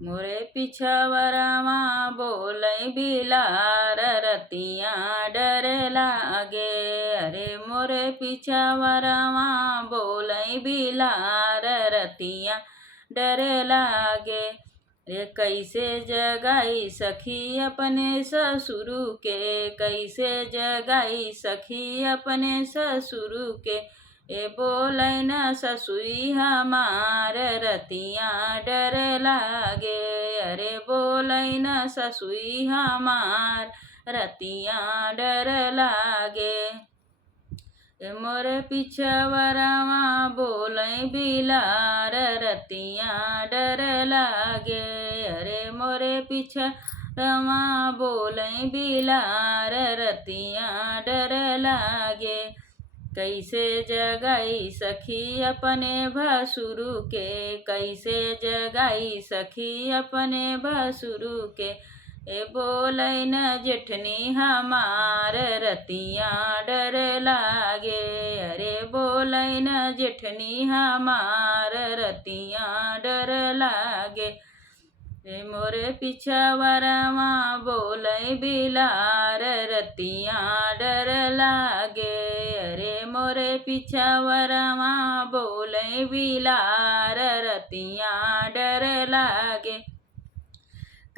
मोरे पिछवरमा बोलै बिलार रतिया डर लागे। अरे मोरे पिछवरमा बोलै बिलार रतिया डर लागे। रे कैसे जगाई सखी अपने ससुर के, कैसे जगाई सखी अपने ससुर के। ए बोलै न ससुई हमार रतिया डर लागे। अरे बोलै न ससुई हमार रतिया डर लागे। ए मोरे पिछवरमा बोलै बिलार रतिया डर लागे। अरे मोरे पिछवरमा बोलै बिलार रतिया डर लागे। कैसे जगाई सखी अपने भसुर के, कैसे जगाई सखी अपने भसुर के। ए बोलै न जेठनी हमार रतिया डर लागे। अरे बोलै न जेठनी हमार रतिया डर लागे। रे मोरे पिछवरमा बोलै बिलार रतिया डर लागे। अरे मोरे पिछवरमा बोलै बिलार रतिया डर लागे।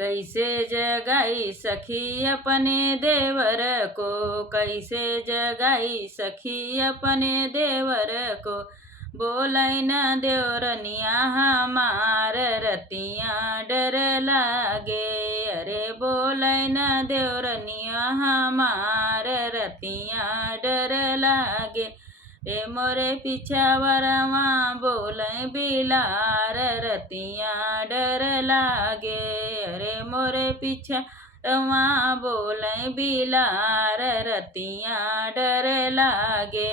कैसे जगाई सखी अपने देवर को, कैसे जगाई सखी अपने देवर को। बोलै न देवरनिया हमार रतिया डर लागे। अरे बोलै न देवरनिया हमार रतिया डर लागे। रे मोरे पिछवरमा बोलै बिलार रतिया डर लागे। अरे मोरे पिछवरमा बोलै बिलार रतिया डर लागे।